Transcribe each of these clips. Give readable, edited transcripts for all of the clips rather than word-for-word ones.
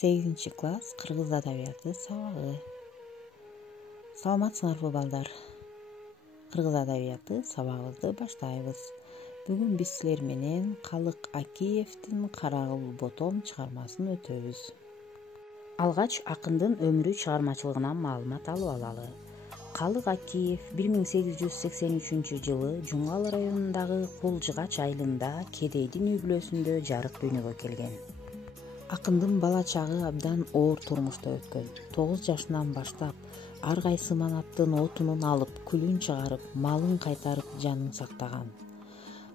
8-класс кыргыз адабияты сабагы. Саламатсыңарбы балдар? Кыргыз адабияты сабагыбызды баштайбыз. Бүгүн биз силер менен Калык Акиевдин Карагул ботом чыгармасын өтөбүз. Алгач акындын өмүрү чыгармачылыгынан маалымат алып алалы. Калык Акиев 1883-жылы Жуңгал районундагы Кулжыгач айылында кедейдин үй бүлөсүндө жарык дүйнөгө келген. Акындын бала чагы абдан оор турмушта өткөн. 9 жашынан баштап ар кайсы манаттын отунун алып, күлүн чыгарып, малын кайтарып жанын сактаган.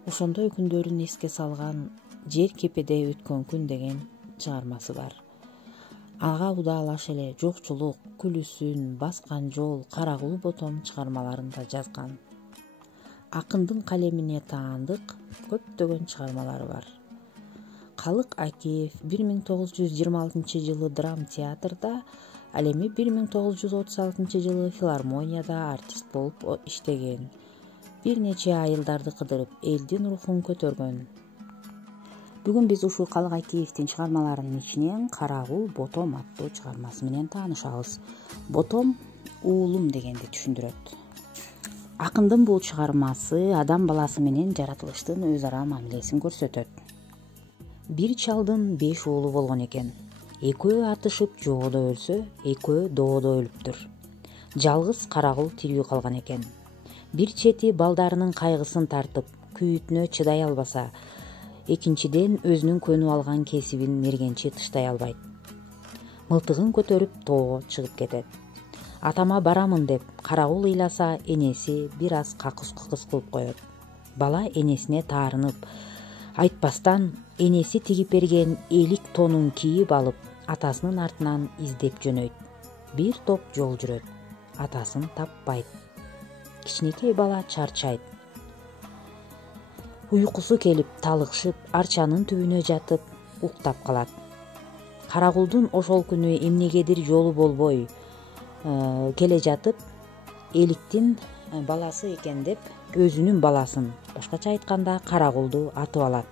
Ошондой күндөрүн эске салган Жер кепеде өткөн күн деген чыгармасы бар. Ага удаалаш эле жокчулук, күлүсүн, баскан жол, Карагул ботом чыгармаларында жазган. Акындын калемине таандык көптөгөн чыгармалары бар. Калык Акиев 1926-жылы драм театрда, ал эми 1936-жылы филармонияда артист болуп иштеген. Бир нече айылдарды кыдырып, элдин рухун көтөргөн. Бүгүн биз ушул Калык Акиевдин чыгармаларынын ичинен Карагул ботом аттуу чыгармасы менен таанышабыз. Ботом уулум дегенди түшүндүрөт. Акындын бул чыгармасы адам баласы менен жаратылыштын өз ара мамилесин көрсөтөт. Бир чалдын 5 уулу болгон экен. Экөө атышып жоодо өлсө, экөө доодо өлүптүр. Жалгыз Карагул тирүү калган экен. Бир чети балдарынын кайгысын тартып, күйүтүнө чыдай албаса, экинчиден өзүнүн көнүп алган кесибин мергенчи тыштай албайт. Мылтыгын көтөрүп тоого чыгып кетет. Атама барамын деп Карагул ыйласа, энеси бир аз какыс-кукус кылып коет. Бала энесине таарынып, айтпастан энеси тигип берген элик тонун кийип алып, атасынын артынан издеп жөнөйт. Бир топ жол жүрөт. Атасын таппайт. Кичинекей бала чарчайт. Уйкусу келип, талыкшып, арчанын түбүнө жатып, уктап калат. Карагулдун ошол күнү эмнегедир жолу болбой келе жатып, эликтин баласы экен деп, өзүнүн баласын, башкача айтканда Карагулду атып алат.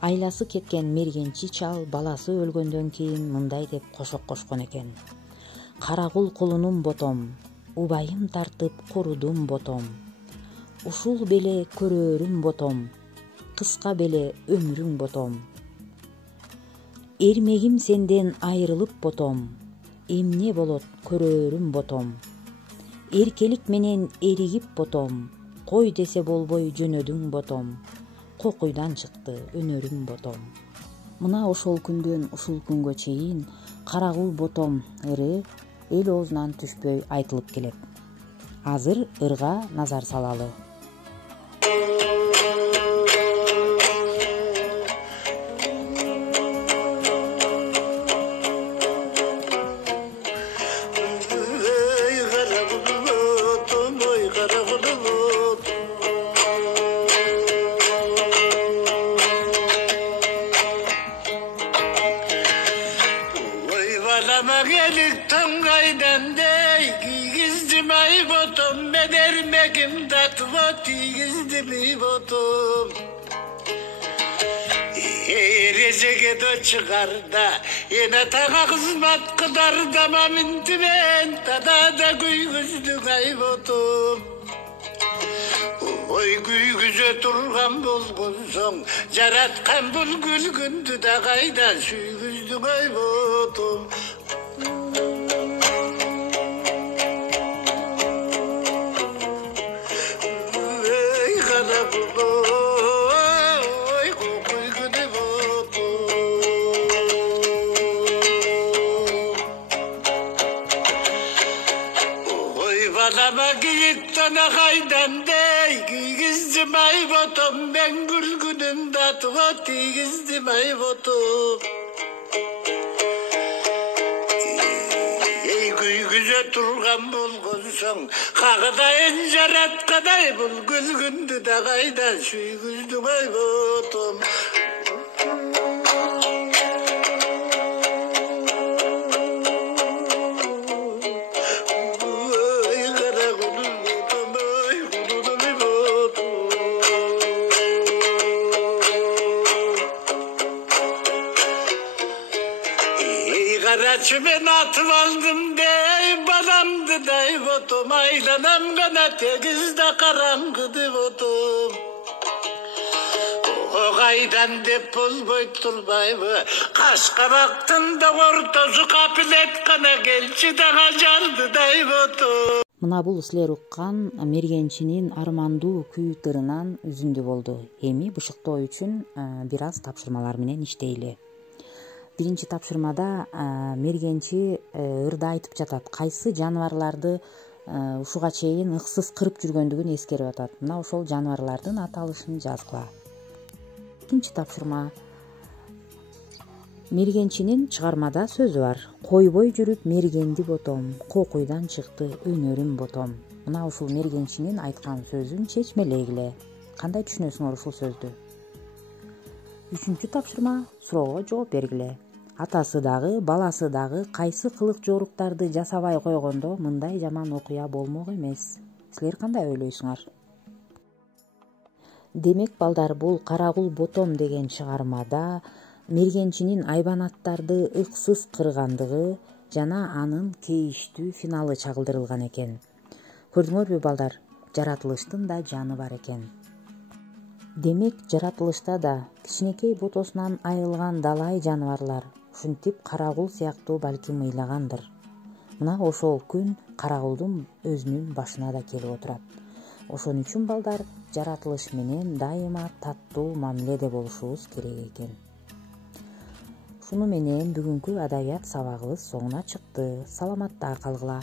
Айласы кеткен мергенчи чал баласы өлгөндөн кийин мындай деп кошок кошкон экен. Карагул кулунун ботом, убайым тартып курудум ботом. Ушул беле көрөрүм ботом, кыска беле өмүрүң ботом. Эрмегим сенден айрылып ботом, эмне болот көрөрүм ботом. Эркелик менен эригип ботом, кой десе болбой жөнөдүң ботом. Кокуйдан чыкты өнөрүм ботом. Мына ошол күндөн ушул күнгө чейин Карагул ботом ыры эл оозунан түшпөй айтылып келет. Азыр ырга назар салалы. Erecegedo çıkarda, yine tağa kızmat kıdarda mamintimen, tada da güygüzdün aybotum. Oy güygüze turgan bulgun son, jaratkan bul gülgündü da kaydan süygüzdün aybotum. Kaydan dey gizdim ay botum, ben gülgünüm datıma gizdim ay botum. Ey güze turgan bulgunsun, kağıda encarat kaday bul gülgündü da kaydan süygüzdüm ay botum. Karaçı ben atıp aldım dey, balamdı dey botum, aylanam gana tegizde karangıdı botum. O gaydan dep bolboy tulbayı, kaş kabaktın da ortosu kapilet kana gelçi daha candı dey botum. Мына бул силер уккан мергенчинин армандуу күй тырынан үзүндү болду. Эми бышыктоо үчүн бир аз тапшырмалар менен иштейли. Биринчи тапшырмада мергенчи ырда айтып жатат. Кайсы жаныбарларды ушуга чейин ыксыз кырып жүргөндүгүн эскерип атат. Мына ошол жаныбарлардын аталышын жазгыла. Экинчи тапшырма. Мергенчинин чыгармада сөзү бар. Койбой жүрүп мергенди ботом, кокуйдан чыкты өнөрүм ботом. Мына ушул мергенчинин айткан сөзүн чечмелегиле. Кандай түшүнөсүңөр ушул сөздү? Үчүнчү тапшырма, суроого жооп бергиле. Атасы дагы, баласы дагы кайсы кылык жоруктарды жасабай койгондо мындай жаман окуя болмок эмес. Силер кандай ойлойсуңар? Демек, балдар, бул Карагул ботом деген чыгармада мергенчинин айбанаттарды ыксыз кыргандыгы жана анын кейиштүү финалы чагылдырылган экен. Көрдүңөрбү, балдар? Жаратылыштын да жаны бар экен. Демек, жаратылышта да кичинекей ботосунан айылган далай жаныбарлар ушинтип Карагул сыяктуу балким ыйлагандыр. Мына ошол күн Карагулдун өзүнүн башына да келип отурат. Ошон үчүн, балдар, жаратылыш менен дайыма таттуу мамиледе болушубуз керек экен. Шуну менен бүгүнкү адабият сабагыбыз соңуна чыкты. Саламатта калгыла.